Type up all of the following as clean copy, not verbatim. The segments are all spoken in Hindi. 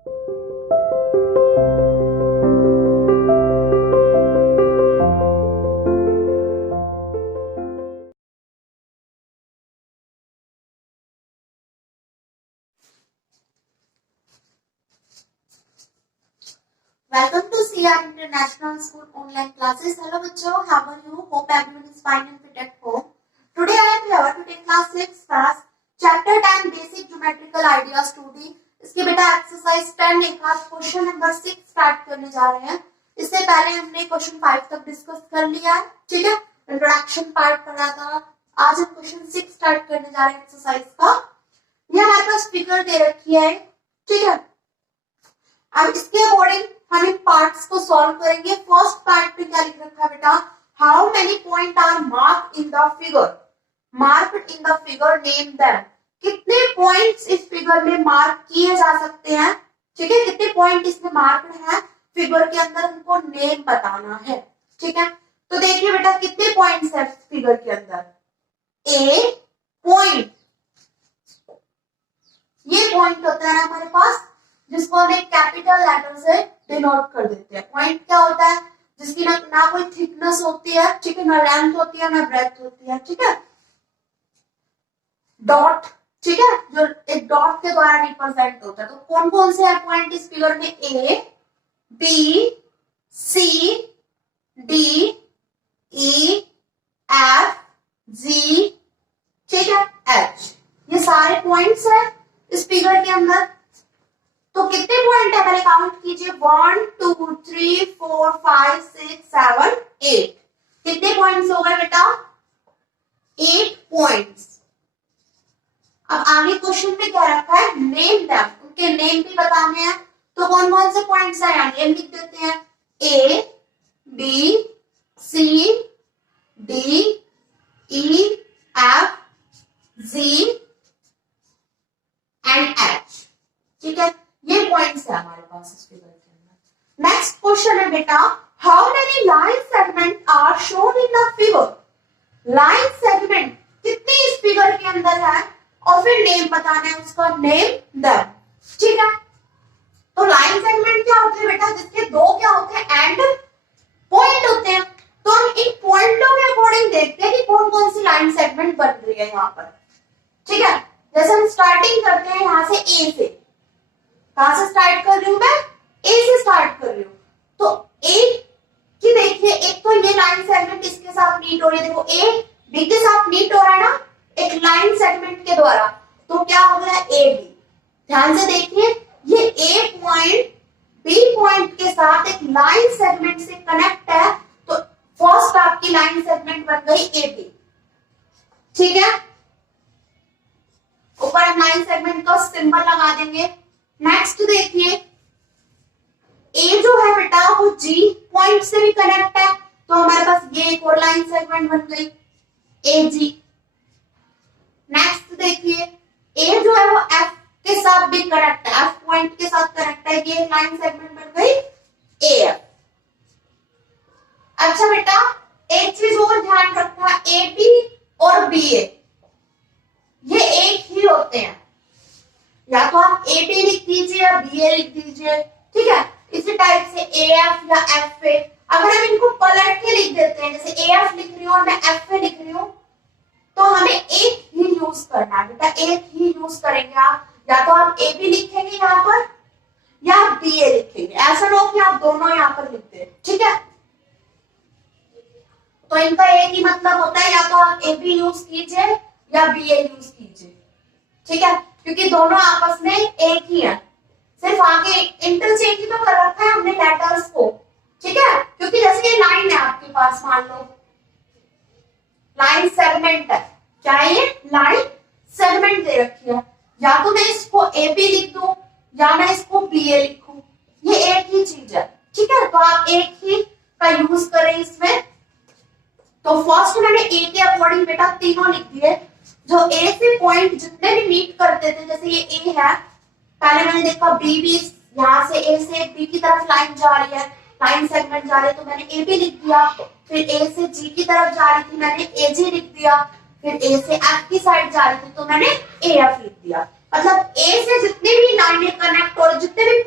Welcome to CR International School online classes. Hello बच्चों, how are you? Hope everyone is fine and fit at home. Today I am here to take class 6 class chapter 10 basic geometrical ideas 2D. इसके बेटा एक्सरसाइज 10 एक आज क्वेश्चन नंबर 6 स्टार्ट करने जा रहे हैं. इससे पहले हमने क्वेश्चन 5 तक डिस्कस कर लिया है, ठीक है. इंट्रोडक्शन पार्ट पढ़ा था. आज हम क्वेश्चन 6 स्टार्ट करने जा रहे हैं एक्सरसाइज का. ये हमारे पास फिगर दे रखी है, ठीक है. अब इसके अकॉर्डिंग हम इन पार्ट्स को सॉल्व करेंगे. फर्स्ट पार्ट में क्या लिख रखा है बेटा? How many point are marked in the figure? Marked in the figure, name them. कितने पॉइंट्स इस फिगर में मार्क किए जा सकते हैं, ठीक है. कितने पॉइंट इसमें मार्क्ड है फिगर के अंदर, उनको नेम बताना है, ठीक है. तो देखिए बेटा कितने पॉइंट्स है फिगर के अंदर. ए पॉइंट, ये पॉइंट होता है ना हमारे पास, जिसको हम एक कैपिटल लेटर से डिनोट कर देते हैं. पॉइंट क्या होता है? जिसकी ना कोई थिकनेस होती है, ठीक है, ना लेंथ होती है, ना ब्रेथ होती है, ठीक है. डॉट, ठीक है, जो एक डॉट के द्वारा रिप्रेजेंट होता है. तो कौन कौन से पॉइंट इस फिगर में? ए, B, C, D, E, F, जी, ठीक है, एच. ये सारे पॉइंट्स हैं इस फिगर के अंदर. तो कितने पॉइंट है पहले काउंट कीजिए. 1 2 3 4 5 6 7 8. कितने पॉइंट्स हो गए बेटा? 8 पॉइंट्स. अब आगे क्वेश्चन में क्या रखा है? Name them. उनके नेम भी बताने हैं. तो कौन कौन से पॉइंट्स है यहाँ नेम लिख देते हैं. A, B, C, D, E, F, G and H, ठीक है. ये पॉइंट्स है हमारे पास इस फिगर के अंदर. नेक्स्ट क्वेश्चन है बेटा, how many line segment are shown in the figure? Line segment कितनी इस फिगर के अंदर है और फिर नेम बताना है उसका. नेम देम, ठीक है. तो लाइन सेगमेंट क्या होते हैं बेटा? जिसके दो क्या होते हैं? एंड पॉइंट होते हैं. तो हम इन पॉइंटों के अकॉर्डिंग देखते हैं कि कौन कौन सी लाइन सेगमेंट बन रही है यहाँ पर, ठीक है. जैसे हम स्टार्टिंग करते हैं यहाँ से ए से. कहां से स्टार्ट कर रही हूं मैं? ए से स्टार्ट कर रही हूं. तो ए की देखिए, एक तो ये लाइन सेगमेंट इसके साथ मीट हो रही है. देखो ए बी के साथ मीट हो रहा है ना एक लाइन सेगमेंट के द्वारा. तो क्या हो गया? A B. ध्यान से देखिए, ये ए पॉइंट बी पॉइंट के साथ एक लाइन सेगमेंट से कनेक्ट है. तो फर्स्ट आपकी लाइन सेगमेंट बन गई ए बी, ठीक है. ऊपर हम लाइन सेगमेंट का सिंबल लगा देंगे. नेक्स्ट देखिए, ए जो है बेटा वो जी पॉइंट से भी कनेक्ट है. तो हमारे पास ये एक और लाइन सेगमेंट बन गई ए जी. नेक्स्ट देखिए, ए जो है वो एफ के साथ भी कनेक्ट है, एफ पॉइंट के साथ कनेक्ट है. ये लाइन सेगमेंट बन गई ए एफ. अच्छा बेटा एक चीज और ध्यान रखना, ए बी और बी ए ये एक ही होते हैं. या तो आप ए बी लिख दीजिए या बी ए लिख दीजिए, ठीक है. इसी टाइप से ए एफ या एफ ए. अगर हम इनको पलट के लिख देते हैं, जैसे ए एफ लिख रही हूँ और मैं एफ ए लिख रही हूँ, तो हमें एक ही यूज करना है बेटा. एक ही यूज करेंगे आप. या तो आप ए बी लिखेंगे यहाँ पर या बी ए लिखेंगे. ऐसा ना हो कि आप दोनों यहाँ पर लिख दें, ठीक है. तो इनका एक ही मतलब होता है, या तो आप ए बी यूज कीजिए या बी ए यूज कीजिए, ठीक है. क्योंकि दोनों आपस में एक ही है. सिर्फ आगे इंटरचेंज तो कर रखा है हमने लेटर्स को, ठीक है. क्योंकि जैसे ये लाइन है आपके पास, मान लो लाइन सेगमेंट है, क्या है ये? लाइन सेगमेंट दे रखी है. या तो मैं इसको ए बी लिख दूं या मैं इसको बी ए लिखूं, ये एक ही चीज है, ठीक है. तो आप एक ही का यूज करें इसमें. तो फर्स्ट मैंने ए के अकॉर्डिंग बेटा तीनों लिख दिए. जो ए से पॉइंट जितने भी मीट करते थे, जैसे ये ए है, पहले मैंने देखा बी भी यहाँ से ए से बी की तरफ लाइन जा रही है, लाइन सेगमेंट जा रही है, तो मैंने ए बी लिख दिया. फिर ए से जी की तरफ जा रही थी, मैंने ए जी लिख दिया. फिर ए से एफ की साइड जा रही थी तो मैंने ए एफ लिख दिया. मतलब ए से जितने भी लाइनें कनेक्ट और जितने भी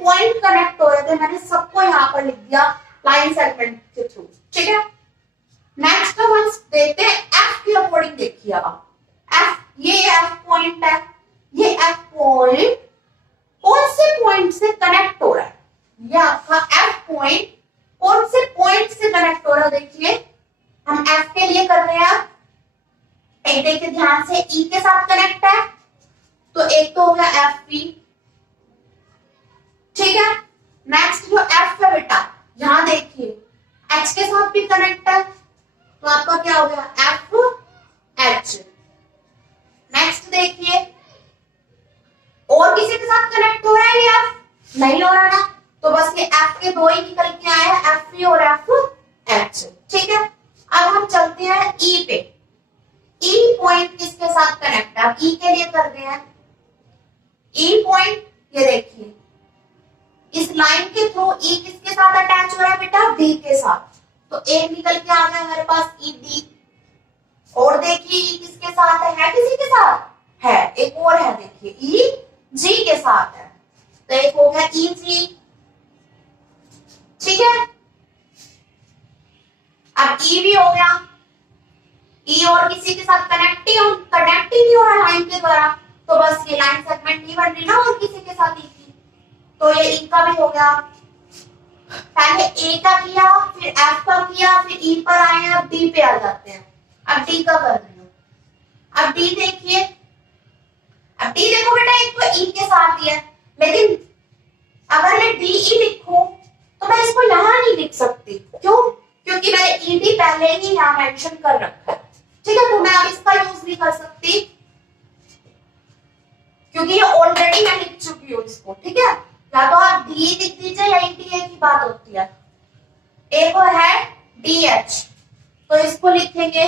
पॉइंट कौन से पॉइंट से कनेक्ट हो रहा है, ये आपका एफ पॉइंट कौन से पॉइंट से कनेक्ट हो रहा है। देखिए हम एफ के लिए कर रहे हैं, एक देखिए ध्यान से ई के साथ कनेक्ट है, तो एक तो हो गया एफ पी, ठीक है। नेक्स्ट जो एफ है बेटा, यहां देखिए एच के साथ भी कनेक्ट है, तो आपका क्या हो गया एफ एच। नेक्स्ट देखिए और किसी के साथ कनेक्ट हो रहा है या नहीं हो रहा ना, तो बस ये एफ के दो ही निकल के आए हैं, एफ पी और एफ एच, ठीक है। अब हम चलते हैं ई पे, ई पॉइंट किसके साथ कनेक्ट है, अब ई के लिए कर रहे हैं। ई पॉइंट ये देखिए इस लाइन के थ्रू ई किसके साथ अटैच हो रहा है बेटा, डी के साथ, तो एक निकल के आ गया हमारे पास ई डी। और देखिए ई किसके साथ है किसी के साथ है, एक और है देखिए ई जी के साथ है, तो एक हो गया ई जी, ठीक है। अब ई भी हो गया, ई और किसी के साथ कनेक्टिंग नहीं हो रहा लाइन के द्वारा, तो बस ये लाइन सेगमेंट नहीं बन रही ना और किसी के साथ ई की, तो ये ई का भी हो गया। पहले ए का किया, फिर एफ का किया, फिर ई पर आए हैं, अब डी पे आ जाते हैं। अब डी का कर रही हूँ, अब डी देखिए, अब डी देखो बेटा एक तो ई के साथ ही है, लेकिन अगर मैं डी ई लिखूं तो मैं इसको यहां नहीं लिख सकती, क्यों, क्योंकि मैंने ई डी पहले ही यहां मेंशन कर रखा है, ठीक है। तो मैं अब इसका यूज नहीं कर सकती क्योंकि ये ऑलरेडी मैं लिख चुकी हूँ इसको, ठीक है। या तो आप डी लिख दीजिए या ई डी की बात होती है, एक और है डी एच, तो इसको लिखेंगे,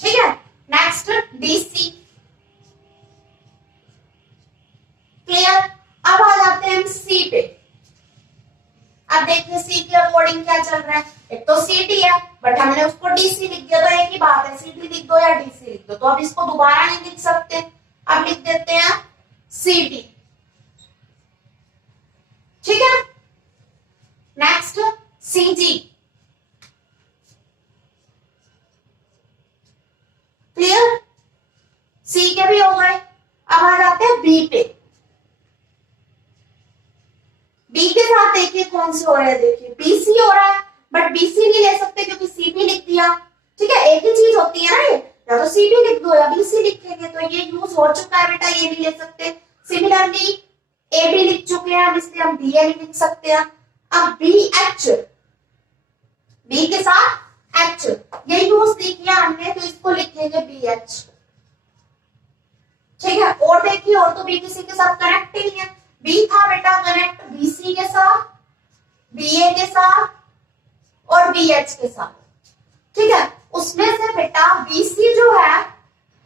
ठीक है। Next D C, clear. अब आ जाते हैं हम सी पे। अब देखिए सी के अकॉर्डिंग क्या चल रहा है, एक तो सी डी है बट हमने उसको डी सी लिख दिया, तो एक ही बात है सी डी लिख दो या डी सी लिख दो, तो अब इसको दोबारा नहीं लिख सकते, अब लिख देते हैं सी डी, ठीक है। नेक्स्ट सी जी, क्लियर, सी के भी हो गए। अब आ जाते हैं बी पे, बी के साथ देखिए कौन से हो रहे हैं, देखिए बीसी हो रहा है, बट बीसी नहीं ले सकते क्योंकि सीबी लिख दिया, ठीक है। एक ही चीज होती है ना ये, या तो सीबी लिख दो या बीसी लिखेंगे, तो ये यूज हो चुका है बेटा, ये नहीं ले सकते। सिमिलरली ए भी लिख चुके हैं, इसलिए हम बी ए नहीं लिख सकते हैं। अब बी एच, बी के साथ एच, ये यूज नहीं किया हमने, तो इसको लिखेंगे बी एच, ठीक है। और देखिए और तो बी किसी के साथ कनेक्ट ही नहीं है, बी था बेटा कनेक्ट बीसी के साथ, बीए के साथ और बीएच के साथ, ठीक है। उसमें से बेटा बीसी जो है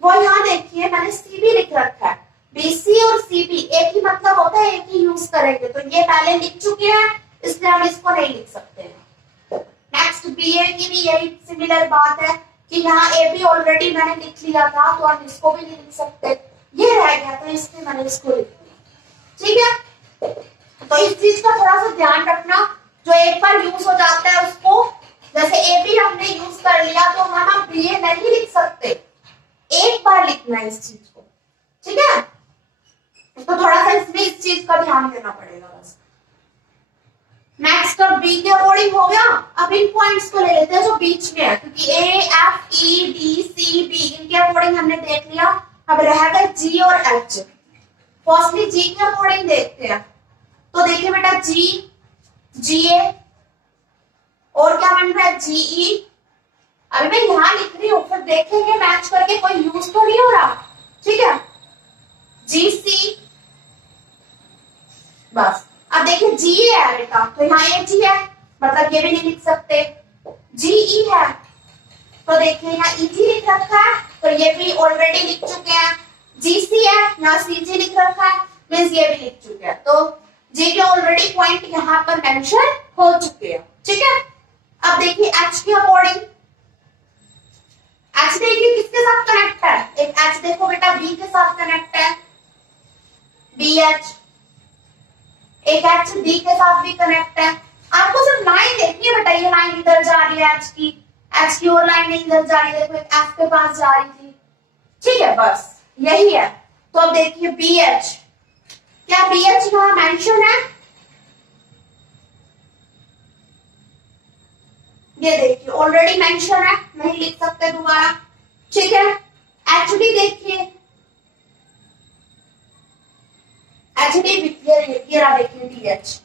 वो यहाँ देखिए मैंने सीबी लिख रखा है, बीसी और सीबी एक ही मतलब होता है, एक ही यूज करेंगे, तो ये पहले लिख चुके हैं इसलिए हम इसको नहीं लिख सकते हैं। नेक्स्ट बीए की भी यही सिमिलर बात है कि यहाँ ए भी ऑलरेडी मैंने लिख लिया था, तो हम इसको भी नहीं लिख सकते, ये रह गया तो इसलिए मैंने इसको लिख दिया, ठीक है। तो इस चीज का थोड़ा सा ध्यान रखना, जो एक बार यूज हो जाता है उसको, जैसे ए भी हमने यूज कर लिया तो हम बी ए नहीं लिख सकते, एक बार लिखना है इस चीज को, ठीक है। तो थोड़ा सा इसमें इस चीज का ध्यान देना पड़ेगा बस। नेक्स्ट अब बी के अकॉर्डिंग हो गया, अब इन पॉइंट्स को ले लेते हैं जो बीच में है, क्योंकि A F E D C B इनके अकॉर्डिंग हमने देख लिया, अब रह गए जी और एच। फर्स्टली जी के अकॉर्डिंग देखते हैं, तो देखिए बेटा जी, जी ए और क्या बन रहा है जीई। अभी मैं यहां लिख रही हूँ, फिर देखेंगे मैच करके कोई यूज तो नहीं हो रहा, ठीक है। जी सी, बस अब देखिए जी है बेटा, तो यहाँ एक जी है, मतलब ये भी नहीं लिख सकते। जी ई है, तो देखिए यहाँ ई जी लिख रखा है, तो ये भी ऑलरेडी लिख चुके हैं। जी सी है, यहाँ सी जी लिख रखा है, मीन्स ये भी लिख चुके हैं, तो जी के ऑलरेडी पॉइंट यहाँ पर मेंशन हो चुके हैं, ठीक है। अब देखिए एच के अकॉर्डिंग, एच देखिए किसके साथ कनेक्ट है, एक एच देखो बेटा बी के साथ कनेक्ट है, बी एच, एक एच डी के साथ भी कनेक्ट है। आपको सिर्फ लाइन देखनी है बेटा, ये लाइन इधर जा रही है एच की और लाइन इधर जा रही है, देखो एक एफ के पास जा रही थी, ठीक है, बस यही है। तो अब देखिए बी एच, क्या बी एच यहाँ मेंशन है? ये देखिए ऑलरेडी मेंशन है, नहीं लिख सकते दोबारा, ठीक है। एच डी देखिए, एच डी ये रहा देखिए डी एच,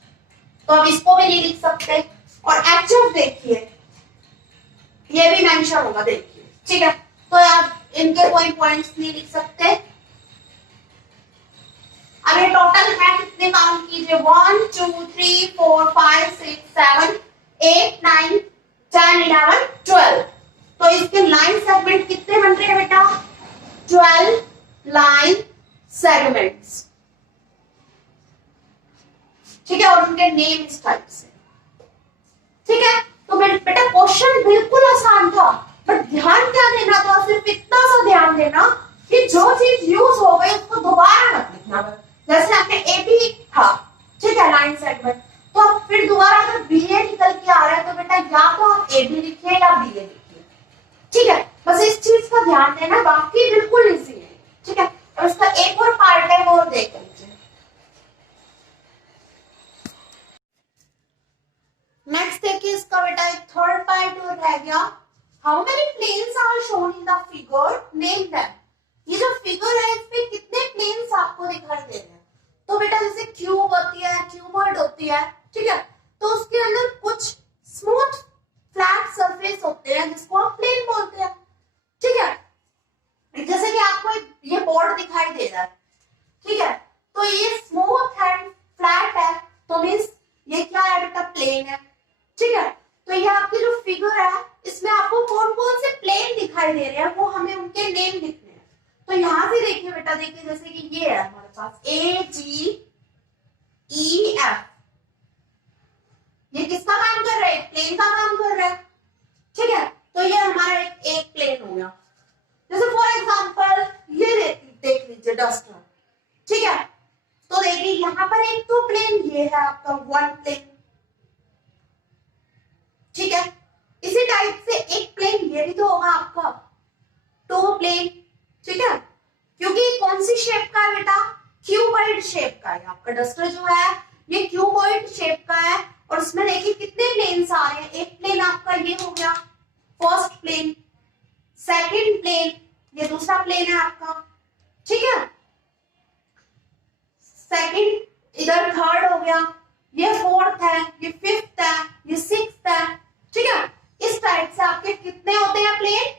तो अब इसको भी नहीं लिख सकते। और एच एफ देखिए, ये भी मेंशन होगा देखिए, ठीक है। तो आप इनके कोई पॉइंट्स नहीं लिख सकते। अब ये टोटल है कितने काउंट कीजिए, 1 2 3 4 5 6 7 8 9 10 11 12। तो इसके लाइन सेगमेंट कितने बन रहे हैं बेटा? 12 लाइन सेगमेंट्स, ठीक है। और उनके नेम इस टाइप से, ठीक है। तो बेटा क्वेश्चन बिल्कुल आसान था, बट ध्यान क्या देना था, सिर्फ इतना सा ध्यान देना कि जो चीज यूज हो गई उसको दोबारा मत लिखना। जैसे आपने ए बी था, ठीक है, लाइन सेगमेंट, तो अब फिर दोबारा अगर बी ए निकल के आ रहा है तो बेटा या तो आप ए बी लिखिए या बी ए लिखिए, ठीक है। बस इस चीज का ध्यान देना, बाकी बिल्कुल इजी है, ठीक है। अब इसका एक और पार्ट है, वो देख लीजिए। नेक्स्ट देखिए इसका बेटा एक थर्ड पार्ट और रह गया, how many planes are shown in the figure, name them. ये जो फिगर है इसमें कितने प्लेन्स आपको दिखाई दे रहे हैं? तो बेटा जैसे क्यूब होती है, क्यूबॉइड होती है, ठीक है, तो उसके अंदर कुछ स्मूथ फ्लैट सरफेस होते हैं जिसको आप प्लेन बोलते हैं, ठीक है। जैसे कि आपको ये बोर्ड दिखाई दे रहा है, ठीक है, तो ये स्मूथ एंड फ्लैट है, तो मीन्स ये क्या है बेटा? प्लेन है, ठीक है। तो ये आपकी जो फिगर है इसमें आपको कौन कौन से प्लेन दिखाई दे रहे हैं वो हमें उनके नेम लिखने हैं। तो यहां से देखिए बेटा, देखिए जैसे कि ये है हमारे पास ए जी ई एफ, ये किसका काम कर रहा है? प्लेन का काम कर रहा है, ठीक है। तो ये हमारा एक प्लेन हो गया। जैसे फॉर एग्जांपल ये देख लीजिए डस्टर, ठीक है। तो देखिए यहाँ पर एक तो प्लेन ये है आपका वन प्लेन, ठीक है। इसी टाइप से एक प्लेन ये भी तो होगा आपका टू प्लेन, ठीक है। क्योंकि कौन सी शेप का है बेटा? क्यूबॉइड शेप का है आपका डस्टर जो है, ये क्यूबॉइड शेप का है। और उसमें देखिए कितने प्लेन्स आ रहे हैं, एक प्लेन आपका ये हो गया फर्स्ट प्लेन, सेकंड प्लेन, ये दूसरा प्लेन है आपका, ठीक है। सेकंड इधर थर्ड हो गया, ये फोर्थ है, ये फिफ्थ है, ये सिक्स्थ है, ठीक है। इस टाइप से आपके कितने होते हैं प्लेन?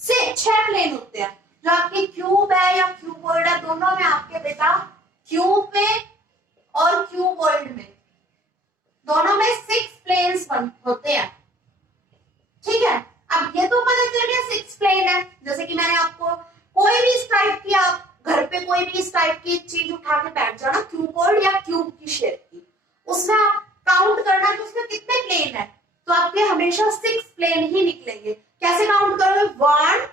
से 6 प्लेन होते हैं। जो आपके क्यूब है या क्यूबॉइड है, दोनों में आपके बेटा क्यूब में और क्यूबॉइड में दोनों में 6 प्लेन्स होते हैं, ठीक है। अब ये तो पता चल गया 6 प्लेन है। जैसे कि मैंने आपको कोई भी इस टाइप की, आप घर पे कोई भी इस टाइप की चीज उठा के बैठ जाना, क्यूबॉइड या क्यूब की शेप की, उसमें आप काउंट करना कि उसमें कितने प्लेन है, तो आपके हमेशा 6 प्लेन ही निकलेंगे। कैसे काउंट करोगे? 1,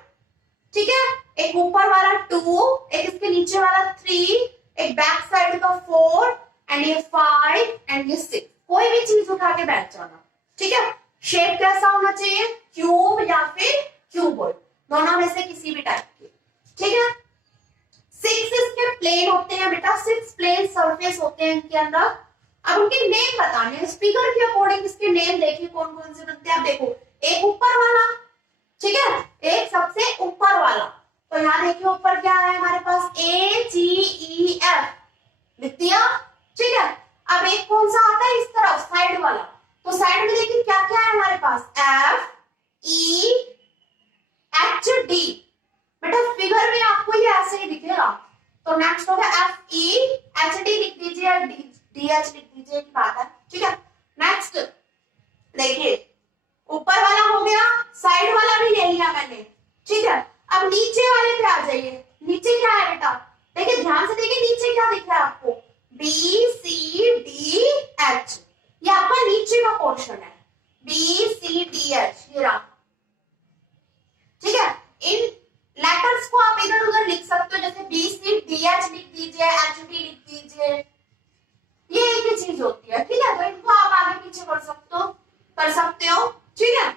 ठीक है, एक ऊपर वाला 2, एक इसके नीचे वाला 3, एक बैक साइड का 4 एंड ये 5 एंड ये 6। कोई भी चीज उठा के बैठ जाना, ठीक है। शेप कैसा होना चाहिए? क्यूब या फिर क्यूबॉइड, दोनों में से किसी भी टाइप की, ठीक है। 6 इसके प्लेन होते हैं बेटा, 6 प्लेन सरफेस होते हैं इनके अंदर। अब उनके नेम बताने, स्पीकर के अकॉर्डिंग इसके नेम देखिए कौन कौन से बनते हैं। आप देखो, एक ऊपर वाला, ठीक है, एक सबसे ऊपर वाला, तो यहाँ देखिए ऊपर क्या है हमारे पास? ए जी ई एफ लिख दिया, ठीक है। अब एक कौन सा आता है इस तरफ साइड वाला, तो साइड में देखिए क्या क्या है हमारे पास? F E H D. बेटा फिगर में आपको ये ऐसे ही दिखेगा, तो नेक्स्ट होगा एफ ई एच डी लिख दीजिए, डी एच लिख दीजिए, एक बात है, ठीक है। नेक्स्ट देखिए ऊपर वाला हो गया, साइड वाला भी ले लिया मैंने, ठीक है। अब नीचे वाले पे आ जाइए, नीचे क्या है बेटा? देखिए ध्यान से देखिए नीचे क्या दिख रहा है आपको? बी सी डी एच, ये आपका नीचे का पोर्शन है, बी सी डी एच, ये रहा, ठीक है। इन लेटर्स को आप इधर उधर लिख सकते हो, जैसे बी सी डी एच लिख दीजिए, एच डी लिख दीजिए, ये एक ही चीज होती है, ठीक है। तो इनको आप आगे पीछे कर सकते हो, ठीक है।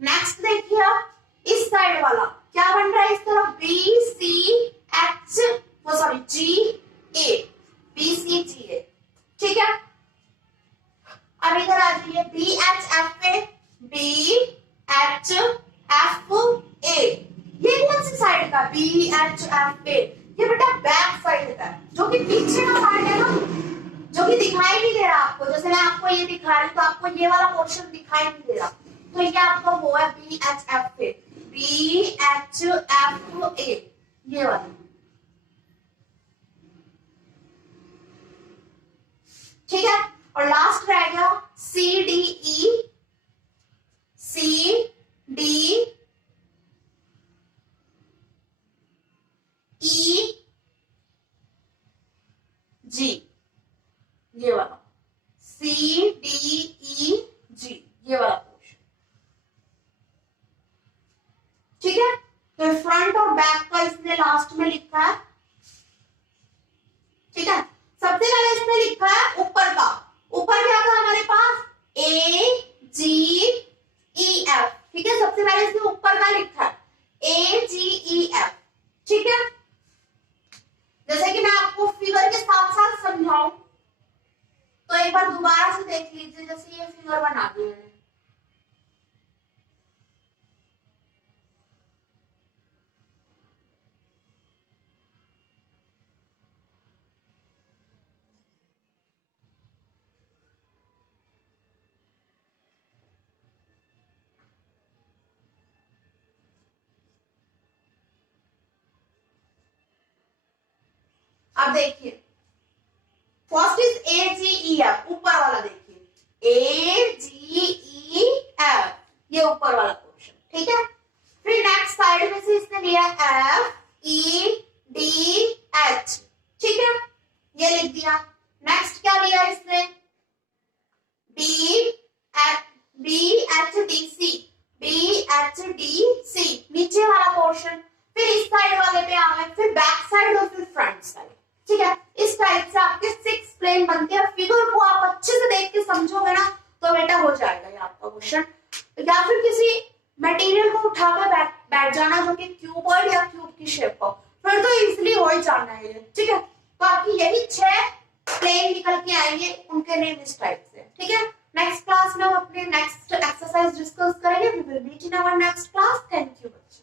नेक्स्ट देखिए आप इस साइड वाला क्या बन रहा है, इस तरफ B C H sorry GA, BCGA, ठीक है। अब इधर आ जाइए BHFA, BHFA, ये कौन सी साइड का BHFA? ये बेटा बैक साइड का, जो कि पीछे का पार्ट है ना, जो कि दिखाई नहीं दे रहा आपको। जैसे मैं आपको ये दिखा रही हूँ तो आपको ये वाला पोर्शन दिखाई नहीं दे रहा, तो ये आपका वो है BHFA, BHFA, ये वाला, ठीक है। और लास्ट रह गया CDE, CDEG, ये वाला CDEG, ये वाला पोर्शन, ठीक है। तो फ्रंट और बैक का इसने लास्ट में लिखा है, ठीक है। सबसे पहले इसने लिखा है ऊपर का, ऊपर क्या था हमारे पास AGEF, ठीक है। सबसे पहले इसने ऊपर का लिखा है AGEF, ठीक है। जैसे कि मैं आपको फिगर के साथ साथ समझाऊं तो एक बार दोबारा से देख लीजिए, जैसे ये फिगर बना दी मैंने, अब देखिए फर्स्ट इज AGEF, ऊपर वाला देखिए AGEF, ये ऊपर वाला पोर्शन, ठीक है। फिर नेक्स्ट साइड में से इसने लिया FEDH, ठीक है, ये लिख दिया। नेक्स्ट क्या लिया इसने BHDC, BHDC, नीचे वाला पोर्शन। फिर इस साइड वाले पे आ गए, फिर बैक साइड और फिर फ्रंट साइड, ठीक है। इस टाइप से आपके 6 प्लेन बनते हैं। फिगर को आप अच्छे से देख के समझोगे ना तो बेटा हो जाएगा ये आपका क्वेश्चन। या फिर किसी मटेरियल को उठाकर बैठ जाना जो कि क्यूबॉइड या क्यूब की शेप हो, फिर तो इजिली हो ही जाना है ये, ठीक है। तो आपकी यही 6 प्लेन निकल के आएंगे, उनके नेम इस टाइप से, ठीक है। नेक्स्ट क्लास में हम अपने नेक्स्ट एक्सरसाइज डिस्कस करेंगे। We will meet in our next class. Thank you बच्चे।